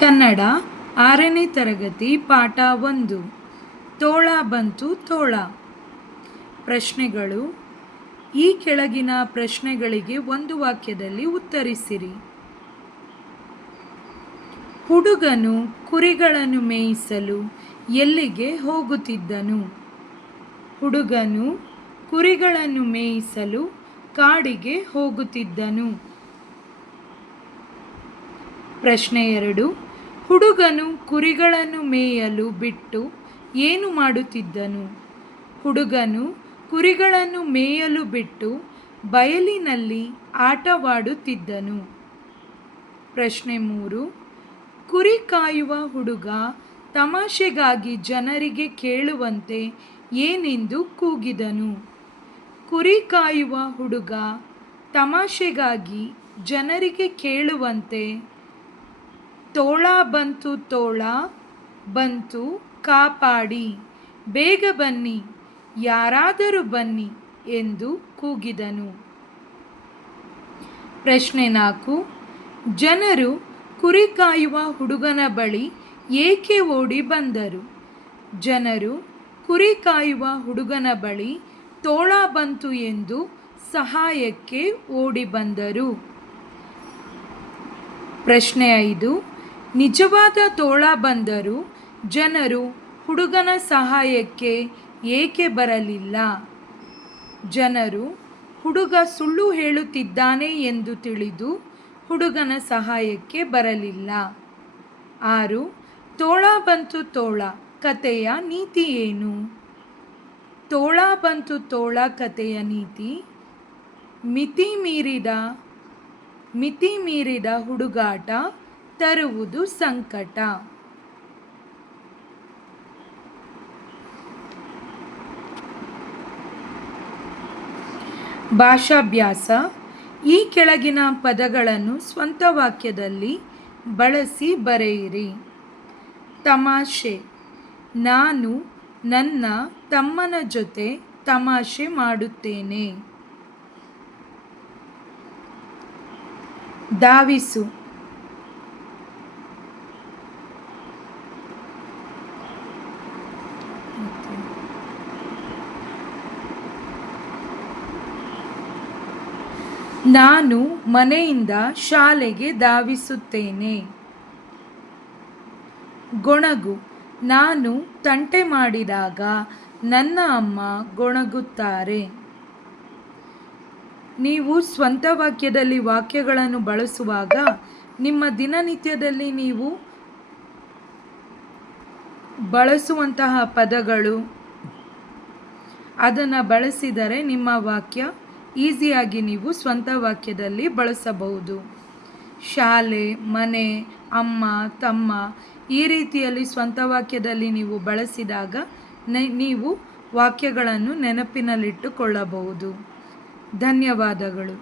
ಕನ್ನಡ 6ನೇ ತರಗತಿ ಪಾಠ 1 ತೋಳ ಬಂತು ತೋಳ. ಪ್ರಶ್ನೆಗಳು. ಈ ಕೆಳಗಿನ ಪ್ರಶ್ನೆಗಳಿಗೆ ಒಂದು ವಾಕ್ಯದಲ್ಲಿ ಉತ್ತರಿಸಿರಿ. ಹುಡುಗನು ಕುರಿಗಳನ್ನು ಮೇಯಿಸಲು ಎಲ್ಲಿಗೆ ಹೋಗುತ್ತಿದ್ದನು? ಹುಡುಗನು ಕುರಿಗಳನ್ನು ಮೇಯಿಸಲು ಕಾಡಿಗೆ ಹೋಗುತ್ತಿದ್ದನು. ಪ್ರಶ್ನೆ 2. ಹುಡುಗನು ಕುರಿಗಳನ್ನು ಮೇಯಲು ಬಿಟ್ಟು ಏನು ಮಾಡುತ್ತಿದ್ದನು? ಹುಡುಗನು ಕುರಿಗಳನ್ನು ಮೇಯಲು ಬಿಟ್ಟು ಬಯಲಿನಲ್ಲಿ ಆಟವಾಡುತ್ತಿದ್ದನು. ಪ್ರಶ್ನೆ 3. ಕುರಿ ಕಾಯುವ ಹುಡುಗ ತಮಾಷೆಗಾಗಿ ಜನರಿಗೆ ಕೇಳುವಂತೆ ಏನೆಂದು ಕೂಗಿದನು? ಕುರಿ ಕಾಯುವ ಹುಡುಗ ತಮಾಷೆಗಾಗಿ ಜನರಿಗೆ ಕೇಳುವಂತೆ ತೋಳ ಬಂತು ತೋಳ ಬಂತು ಕಾಪಾಡಿ, ಬೇಗ ಬನ್ನಿ, ಯಾರಾದರೂ ಬನ್ನಿ ಎಂದು ಕೂಗಿದನು. ಪ್ರಶ್ನೆ 4. ಜನರು ಕುರಿ ಕಾಯುವ ಹುಡುಗನ ಬಳಿ ಏಕೆ ಓಡಿ ಬಂದರು? ಜನರು ಕುರಿ ಕಾಯುವ ಹುಡುಗನ ಬಳಿ ತೋಳ ಬಂತು ಎಂದು ಸಹಾಯಕ್ಕೆ ಓಡಿ ಬಂದರು. ಪ್ರಶ್ನೆ 5. ನಿಜವಾದ ತೋಳ ಬಂದರೂ ಜನರು ಹುಡುಗನ ಸಹಾಯಕ್ಕೆ ಏಕೆ ಬರಲಿಲ್ಲ? ಜನರು ಹುಡುಗ ಸುಳ್ಳು ಹೇಳುತ್ತಿದ್ದಾನೆ ಎಂದು ತಿಳಿದು ಹುಡುಗನ ಸಹಾಯಕ್ಕೆ ಬರಲಿಲ್ಲ. 6. ತೋಳ ಬಂತು ತೋಳ ಕಥೆಯ ನೀತಿ ಏನು? ತೋಳ ಬಂತು ತೋಳ ಕಥೆಯ ನೀತಿ: ಮಿತಿ ಮೀರಿದ ಹುಡುಗಾಟ ತರುವುದು ಸಂಕಟ. ಭಾಷಾಭ್ಯಾಸ. ಈ ಕೆಳಗಿನ ಪದಗಳನ್ನು ಸ್ವಂತ ವಾಕ್ಯದಲ್ಲಿ ಬಳಸಿ ಬರೆಯಿರಿ. ತಮಾಷೆ: ನಾನು ನನ್ನ ತಮ್ಮನ ಜೊತೆ ತಮಾಷೆ ಮಾಡುತ್ತೇನೆ. ಧಾವಿಸು: ನಾನು ಮನೆಯಿಂದ ಶಾಲೆಗೆ ಧಾವಿಸುತ್ತೇನೆ. ಗೊಣಗು: ನಾನು ತಂಟೆ ಮಾಡಿದಾಗ ನನ್ನ ಅಮ್ಮ ಗೊಣಗುತ್ತಾರೆ. ನೀವು ಸ್ವಂತ ವಾಕ್ಯದಲ್ಲಿ ವಾಕ್ಯಗಳನ್ನು ಬಳಸುವಾಗ ನಿಮ್ಮ ದಿನನಿತ್ಯದಲ್ಲಿ ನೀವು ಬಳಸುವಂತಹ ಪದಗಳು ಅದನ್ನು ಬಳಸಿದರೆ ನಿಮ್ಮ ವಾಕ್ಯ ಈಸಿಯಾಗಿ ನೀವು ಸ್ವಂತ ವಾಕ್ಯದಲ್ಲಿ ಬಳಸಬಹುದು. ಶಾಲೆ, ಮನೆ, ಅಮ್ಮ, ತಮ್ಮ ಈ ರೀತಿಯಲ್ಲಿ ಸ್ವಂತ ವಾಕ್ಯದಲ್ಲಿ ನೀವು ಬಳಸಿದಾಗ ನೀವು ವಾಕ್ಯಗಳನ್ನು ನೆನಪಿನಲ್ಲಿಟ್ಟುಕೊಳ್ಳಬಹುದು. ಧನ್ಯವಾದಗಳು.